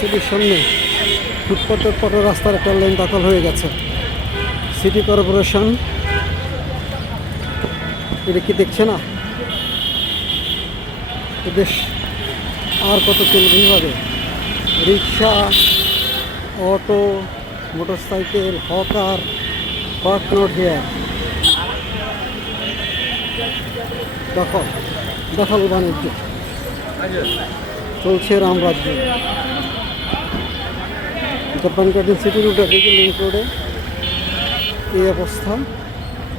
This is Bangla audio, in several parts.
সিটির সামনে ফুটপাতের পরে রাস্তার একটা লেন দখল হয়ে গেছে। সিটি কর্পোরেশন এটা কি দেখছে না? বেশ আর কত চলবে এইভাবে? Rickshaw, auto, motorcycle, hawker, park not here, দখল বাণিজ্য চলছে রামরাজ্য। জাপান গার্ডেন সিটি রুটে দিকে লিঙ্ক রোডে এই অবস্থা।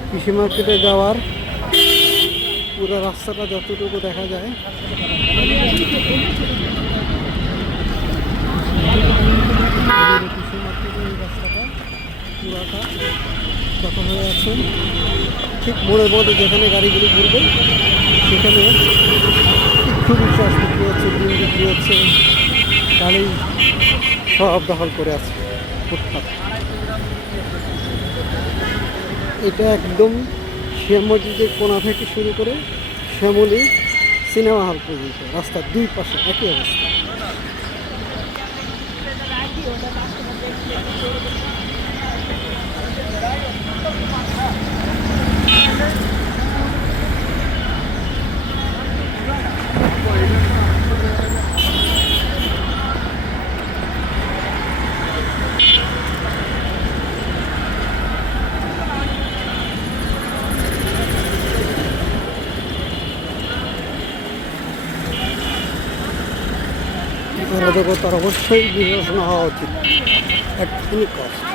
কৃষি মার্কেটে যাওয়ার পুরো রাস্তাটা যতটুকু দেখা যায় কৃষি মার্কেটের এই রাস্তাটা পুরাটা দখল হয়ে আছে। ঠিক মোড়ের মধ্যে যেখানে গাড়িগুলি ঘুরবে সেখানে খুবই চাষ বিক্রি হচ্ছে, ডিম বিক্রি হচ্ছে, গাড়ি সব দখল করে আছে ফুটপাত। এটা একদম শ্যামলির কোণা থেকে শুরু করে শ্যামলী সিনেমা হল পর্যন্ত রাস্তার দুই পাশে একই অবস্থা। তার অবশ্যই বিবেচনা হওয়া উচিত। একদমই কষ্ট।